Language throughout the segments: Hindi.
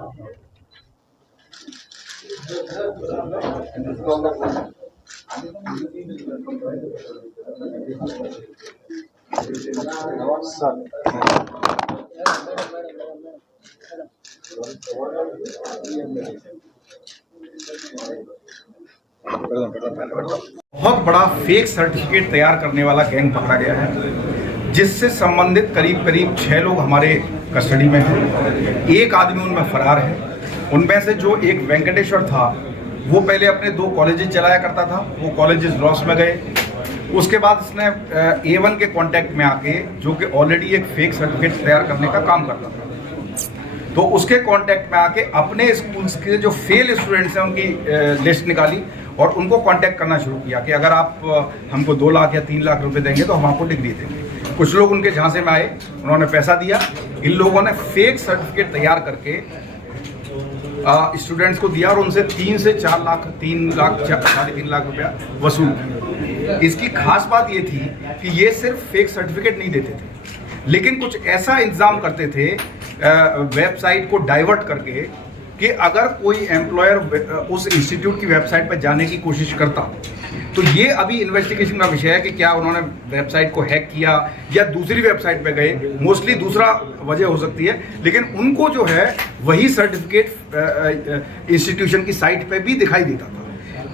बहुत बड़ा फेक सर्टिफिकेट तैयार करने वाला गैंग पकड़ा गया है, जिससे संबंधित करीब करीब 6 लोग हमारे कस्टडी में हैं। एक आदमी उनमें फरार है। उनमें से जो एक वेंकटेश्वर था, वो पहले अपने 2 कॉलेजेस चलाया करता था। वो कॉलेजेस लॉस में गए। उसके बाद इसने A1 के कांटेक्ट में आके, जो कि ऑलरेडी एक फेक सर्टिफिकेट तैयार करने का काम करता था, तो उसके कांटेक्ट में आके अपने स्कूल्स के जो फेल स्टूडेंट्स हैं उनकी लिस्ट निकाली और उनको कांटेक्ट करना शुरू किया कि अगर आप हमको 2 लाख या 3 लाख रुपए देंगे तो हम आपको डिग्री देंगे। कुछ लोग उनके झांसे में आए, उन्होंने पैसा दिया। इन लोगों ने फेक सर्टिफिकेट तैयार करके स्टूडेंट्स को दिया और उनसे 3 से 4 लाख, 3 लाख, 3.5 लाख रुपया वसूल किया। इसकी खास बात ये थी कि ये सिर्फ फेक सर्टिफिकेट नहीं देते थे, लेकिन कुछ ऐसा इंतजाम करते थे वेबसाइट को डाइवर्ट करके कि अगर कोई एम्प्लॉयर उस इंस्टीट्यूट की वेबसाइट पर जाने की कोशिश करता तो ये अभी इन्वेस्टिगेशन का विषय है कि क्या उन्होंने वेबसाइट को हैक किया या दूसरी वेबसाइट पे गए। मोस्टली दूसरा वजह हो सकती है, लेकिन उनको जो है वही सर्टिफिकेट इंस्टीट्यूशन की साइट पे भी दिखाई देता था।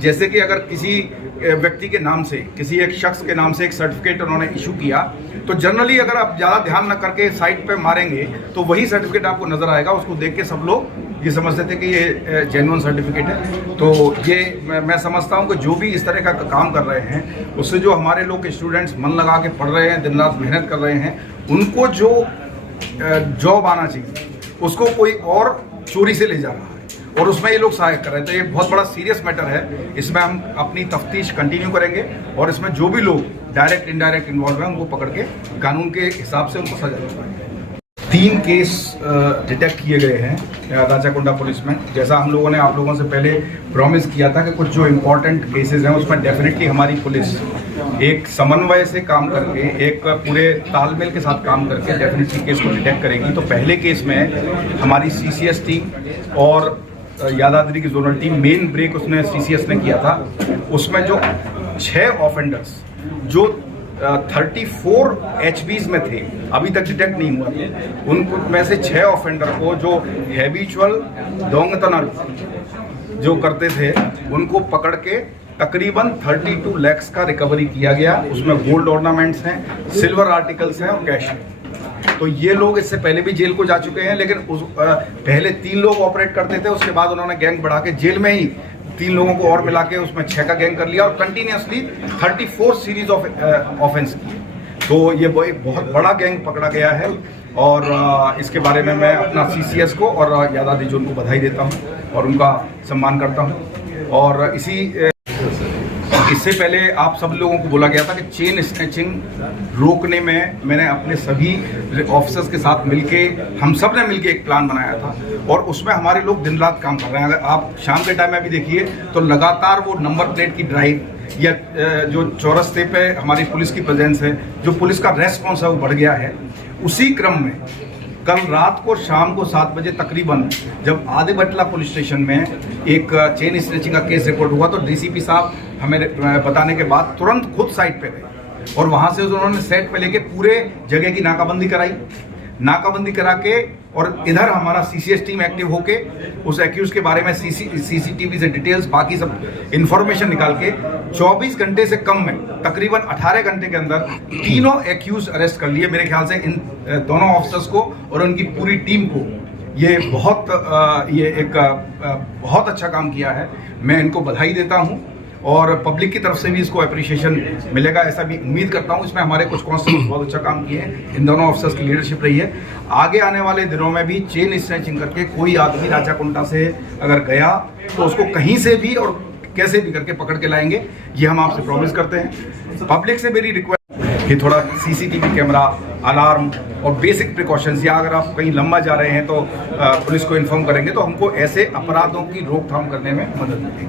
जैसे कि अगर किसी व्यक्ति के नाम से, किसी एक शख्स के नाम से एक सर्टिफिकेट उन्होंने इशू किया, तो जनरली अगर आप ज़्यादा ध्यान न करके साइट पे मारेंगे तो वही सर्टिफिकेट आपको नज़र आएगा। उसको देख के सब लोग ये समझते थे कि ये जेन्युइन सर्टिफिकेट है। तो ये मैं समझता हूँ कि जो भी इस तरह का काम कर रहे हैं, उससे जो हमारे लोग स्टूडेंट्स मन लगा के पढ़ रहे हैं, दिन रात मेहनत कर रहे हैं, उनको जो जॉब आना चाहिए उसको कोई और चोरी से ले जा रहा है और उसमें ये लोग सहायक कर रहे हैं। तो ये बहुत बड़ा सीरियस मैटर है। इसमें हम अपनी तफ्तीश कंटिन्यू करेंगे और इसमें जो भी लोग डायरेक्ट इनडायरेक्ट इन्वॉल्व हैं उनको पकड़ के कानून के हिसाब से उनको सजा दिलवाएंगे। 3 केस डिटेक्ट किए गए हैं राजाकुंडा पुलिस में। जैसा हम लोगों ने आप लोगों से पहले प्रॉमिस किया था कि कुछ जो इम्पोर्टेंट केसेस हैं उसमें डेफिनेटली हमारी पुलिस एक समन्वय से काम करके, एक पूरे तालमेल के साथ काम करके डेफिनेटली केस को डिटेक्ट करेगी। तो पहले केस में हमारी CCS टीम और यादाद्री की जोनल टीम, मेन ब्रेक उसने CCS ने किया था। उसमें जो 6 ऑफेंडर्स जो 34 HBs में थे, अभी तक डिटेक्ट नहीं हुआ था, उनमें से 6 ऑफेंडर को जो हैबिचुअल दोंगतनल जो करते थे उनको पकड़ के तकरीबन 32 लाख का रिकवरी किया गया। उसमें गोल्ड ऑर्नामेंट्स हैं, सिल्वर आर्टिकल्स हैं और कैश है। तो ये लोग इससे पहले भी जेल को जा चुके हैं, लेकिन पहले 3 लोग ऑपरेट करते थे, उसके बाद उन्होंने गैंग बढ़ा के जेल में ही 3 लोगों को और मिला के उसमें 6 का गैंग कर लिया और कंटिन्यूसली 34 सीरीज ऑफ ऑफेंस किए। तो ये एक बहुत बड़ा गैंग पकड़ा गया है और इसके बारे में मैं अपना CCS को और यादाद्री जोन को बधाई देता हूँ और उनका सम्मान करता हूँ। और इससे पहले आप सब लोगों को बोला गया था कि चेन स्नैचिंग रोकने में मैंने अपने सभी ऑफिसर्स के साथ मिलके, हम सब ने मिलके एक प्लान बनाया था और उसमें हमारे लोग दिन रात काम कर रहे हैं। अगर आप शाम के टाइम में भी देखिए तो लगातार वो नंबर प्लेट की ड्राइव या जो चौरस्ते पे हमारी पुलिस की प्रेजेंस है, जो पुलिस का रेस्पॉन्स है वो बढ़ गया है। उसी क्रम में कल रात को शाम को 7 बजे तकरीबन जब आदे बटला पुलिस स्टेशन में एक चेन स्नैचिंग का केस रिपोर्ट हुआ तो DCP साहब हमें बताने के बाद तुरंत खुद साइट पे गए और वहां से उन्होंने सेट पे लेके पूरे जगह की नाकाबंदी कराई। नाकाबंदी करा के और इधर हमारा CCS टीम एक्टिव होके उस एक्यूज के बारे में CCTV से डिटेल्स, बाकी सब इंफॉर्मेशन निकाल के 24 घंटे से कम में तकरीबन 18 घंटे के अंदर तीनों एक्यूज अरेस्ट कर लिए। मेरे ख्याल से इन दोनों ऑफिसर्स को और उनकी पूरी टीम को ये बहुत अच्छा काम किया है। मैं इनको बधाई देता हूँ और पब्लिक की तरफ से भी इसको अप्रिशिएशन मिलेगा, ऐसा भी उम्मीद करता हूं। इसमें हमारे कुछ कांस्टेबल्स बहुत अच्छा काम किए हैं, इन दोनों ऑफिसर्स की लीडरशिप रही है। आगे आने वाले दिनों में भी चेन स्नैचिंग करके कोई आदमी राजाकुंडा से अगर गया तो उसको कहीं से भी और कैसे भी करके पकड़ के लाएंगे, ये हम आपसे प्रॉमिस करते हैं। पब्लिक से मेरी रिक्वेस्ट कि थोड़ा CCTV कैमरा, अलार्म और बेसिक प्रिकॉशंस, या अगर आप कहीं लंबा जा रहे हैं तो पुलिस को इन्फॉर्म करेंगे तो हमको ऐसे अपराधों की रोकथाम करने में मदद मिलेगी।